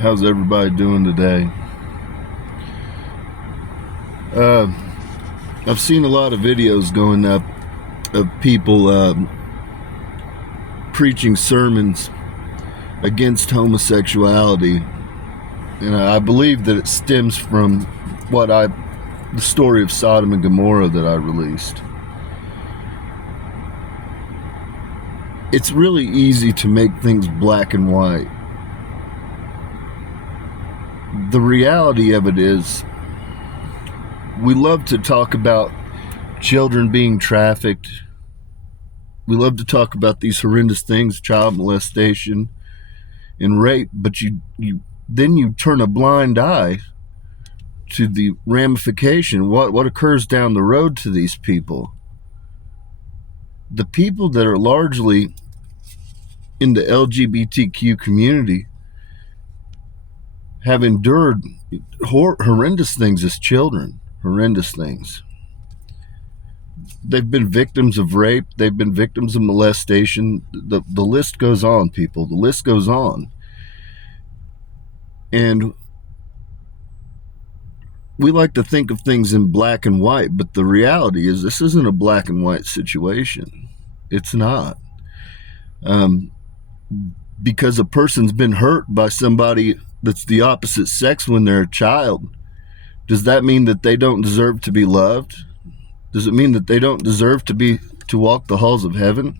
How's everybody doing today? I've seen a lot of videos going up of people preaching sermons against homosexuality, and I believe that it stems from the story of Sodom and Gomorrah that I released. It's really easy to make things black and white. The reality of it is, we love to talk about children being trafficked. We love to talk about these horrendous things, child molestation and rape, but then you turn a blind eye to the ramification, what occurs down the road to these people. The people that are largely in the LGBTQ community have endured horrendous things as children. Horrendous things. They've been victims of rape. They've been victims of molestation. The list goes on, people. The list goes on. And we like to think of things in black and white, but the reality is this isn't a black and white situation. It's not. Because a person's been hurt by somebody that's the opposite sex when they're a child, does that mean that they don't deserve to be loved? Does it mean that they don't deserve to walk the halls of heaven?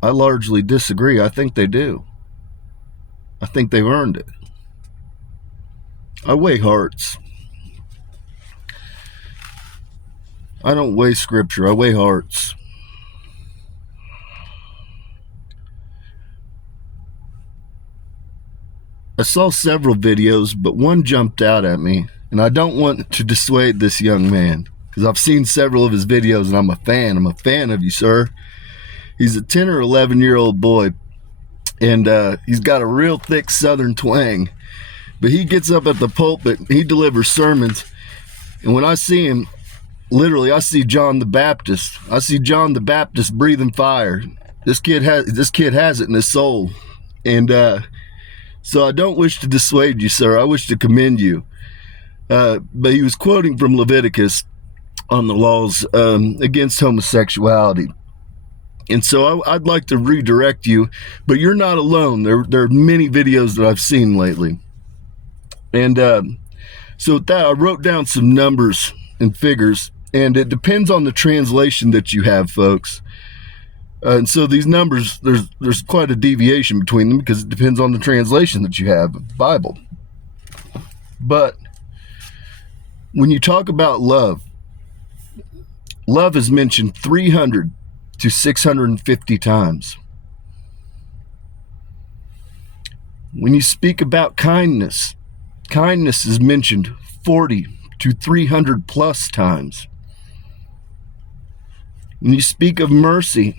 I largely disagree. I think they do. I think they've earned it. I weigh hearts. I don't weigh scripture. I weigh hearts. I saw several videos, but one jumped out at me, and I don't want to dissuade this young man, because I've seen several of his videos, and I'm a fan. I'm a fan of you, sir. He's a 10 or 11-year-old boy, and he's got a real thick southern twang, but he gets up at the pulpit, he delivers sermons, and when I see him, literally, I see John the Baptist. I see John the Baptist breathing fire. This kid has it in his soul, and so I don't wish to dissuade you, sir. I wish to commend you. But he was quoting from Leviticus on the laws against homosexuality. And so I'd like to redirect you, but you're not alone. There are many videos that I've seen lately. And so with that, I wrote down some numbers and figures, and it depends on the translation that you have, folks. And so these numbers, there's quite a deviation between them because it depends on the translation that you have of the Bible. But when you talk about love is mentioned 300 to 650 times. When you speak about kindness is mentioned 40 to 300 plus times. When you speak of mercy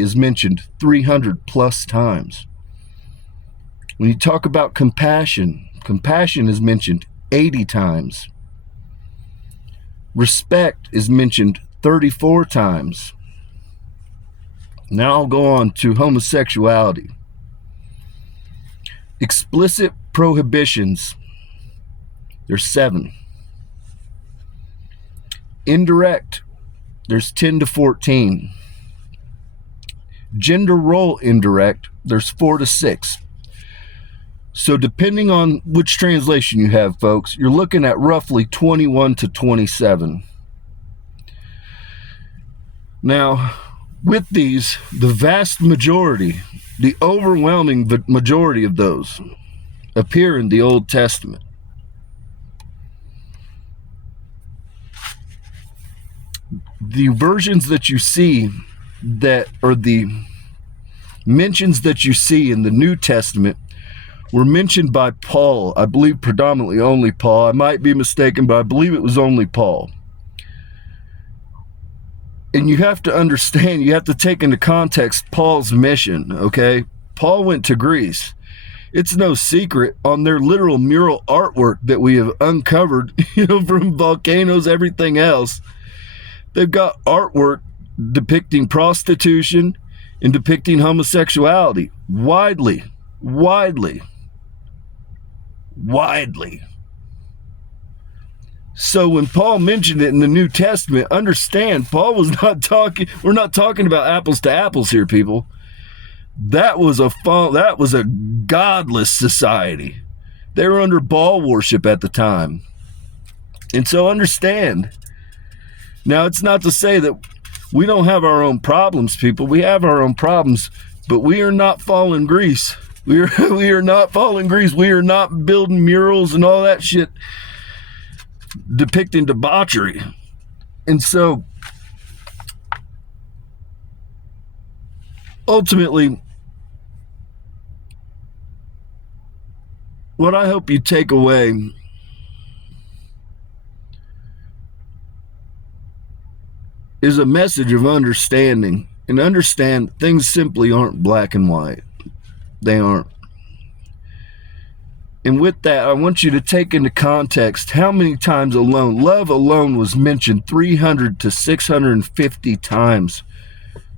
is mentioned 300 plus times. When you talk about compassion is mentioned 80 times. Respect is mentioned 34 times. Now I'll go on to homosexuality. Explicit prohibitions, there's 7. Indirect, there's 10 to 14. Gender role indirect, there's 4 to 6. So depending on which translation you have, folks, you're looking at roughly 21 to 27. Now, with these, the vast majority, the overwhelming majority of those appear in the Old Testament. The versions that you see that are the mentions that you see in the New Testament were mentioned by Paul. I believe predominantly only Paul. I might be mistaken, but I believe it was only Paul. And you have to understand, you have to take into context Paul's mission, okay? Paul went to Greece. It's no secret on their literal mural artwork that we have uncovered, from volcanoes, everything else. They've got artwork depicting prostitution, in depicting homosexuality widely. So when Paul mentioned it in the New Testament, understand, Paul was not talking, we're not talking about apples to apples here, people. That was a godless society. They were under Baal worship at the time. And so understand. Now, it's not to say that we don't have our own problems, people. We have our own problems, but we are not fallen Greece. We are not fallen Greece. We are not building murals and all that shit depicting debauchery. And so, ultimately, what I hope you take away is a message of understanding. And understand things simply aren't black and white. They aren't. And with that, I want you to take into context how many times love alone was mentioned 300 to 650 times,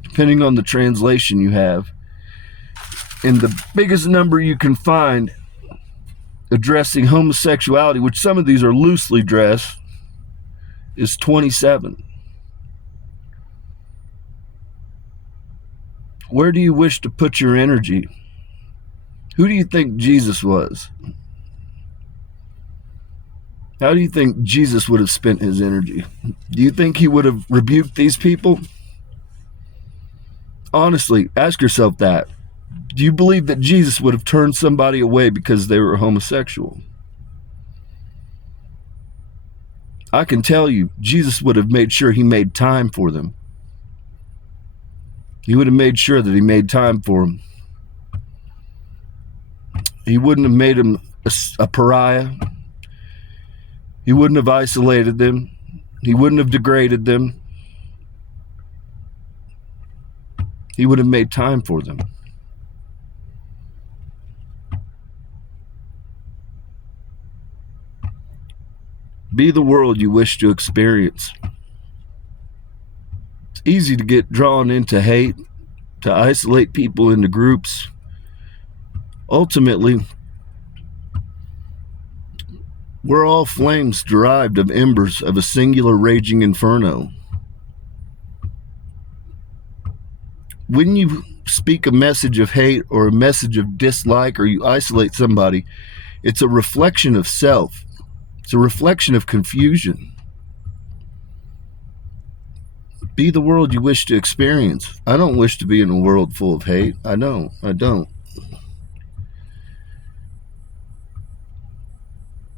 depending on the translation you have. And the biggest number you can find addressing homosexuality, which some of these are loosely dressed, is 27. Where do you wish to put your energy? Who do you think Jesus was? How do you think Jesus would have spent his energy? Do you think he would have rebuked these people? Honestly, ask yourself that. Do you believe that Jesus would have turned somebody away because they were homosexual? I can tell you, Jesus would have made sure he made time for them. He would have made sure that he made time for them. He wouldn't have made them a pariah. He wouldn't have isolated them. He wouldn't have degraded them. He would have made time for them. Be the world you wish to experience. It's easy to get drawn into hate, to isolate people into groups. Ultimately, we're all flames derived of embers of a singular raging inferno. When you speak a message of hate or a message of dislike, or you isolate somebody, it's a reflection of self. It's a reflection of confusion. Be the world you wish to experience. I don't wish to be in a world full of hate. I don't.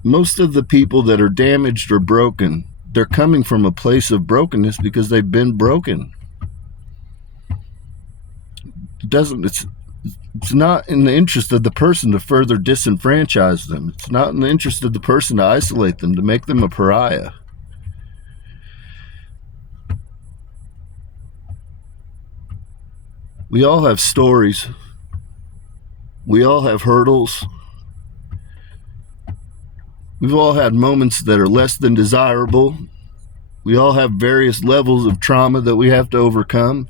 Most of the people that are damaged or broken, they're coming from a place of brokenness because they've been broken. It's not in the interest of the person to further disenfranchise them. It's not in the interest of the person to isolate them, to make them a pariah. We all have stories. We all have hurdles. We've all had moments that are less than desirable. We all have various levels of trauma that we have to overcome.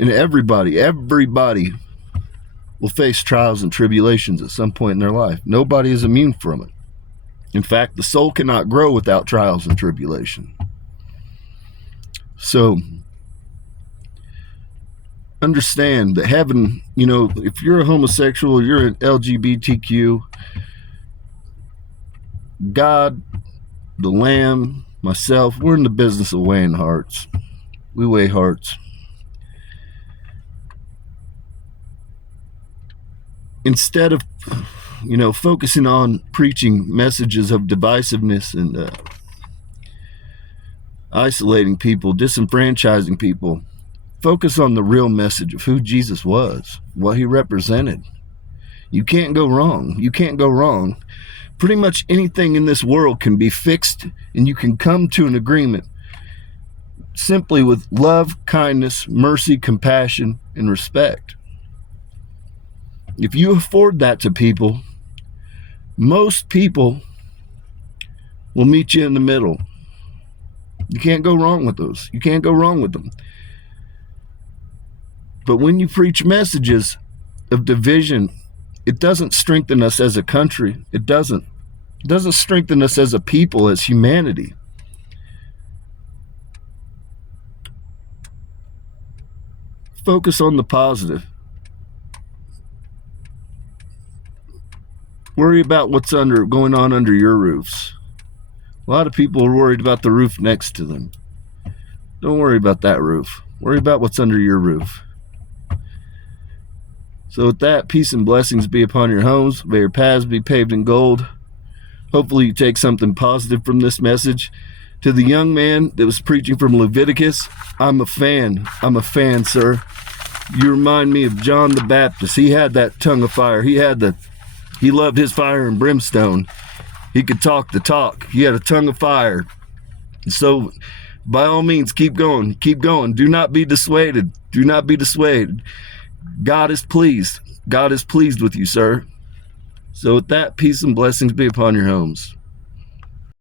And everybody will face trials and tribulations at some point in their life. Nobody is immune from it. In fact, the soul cannot grow without trials and tribulation. So, understand that heaven, if you're a homosexual, you're an LGBTQ, God, the Lamb, myself, we're in the business of weighing hearts. We weigh hearts. Instead of, focusing on preaching messages of divisiveness and isolating people, disenfranchising people, focus on the real message of who Jesus was, what he represented. You can't go wrong. You can't go wrong. Pretty much anything in this world can be fixed, and you can come to an agreement simply with love, kindness, mercy, compassion, and respect. If you afford that to people, most people will meet you in the middle. You can't go wrong with those. You can't go wrong with them. But when you preach messages of division, it doesn't strengthen us as a country. It doesn't strengthen us as a people, as humanity. Focus on the positive. Worry about what's going on under your roofs. A lot of people are worried about the roof next to them. Don't worry about that roof. Worry about what's under your roof. So with that, peace and blessings be upon your homes. May your paths be paved in gold. Hopefully you take something positive from this message. To the young man that was preaching from Leviticus, I'm a fan. I'm a fan, sir. You remind me of John the Baptist. He had that tongue of fire. He loved his fire and brimstone. He could talk the talk. He had a tongue of fire. So by all means, keep going. Keep going. Do not be dissuaded. Do not be dissuaded. God is pleased. God is pleased with you, sir. So with that, peace and blessings be upon your homes.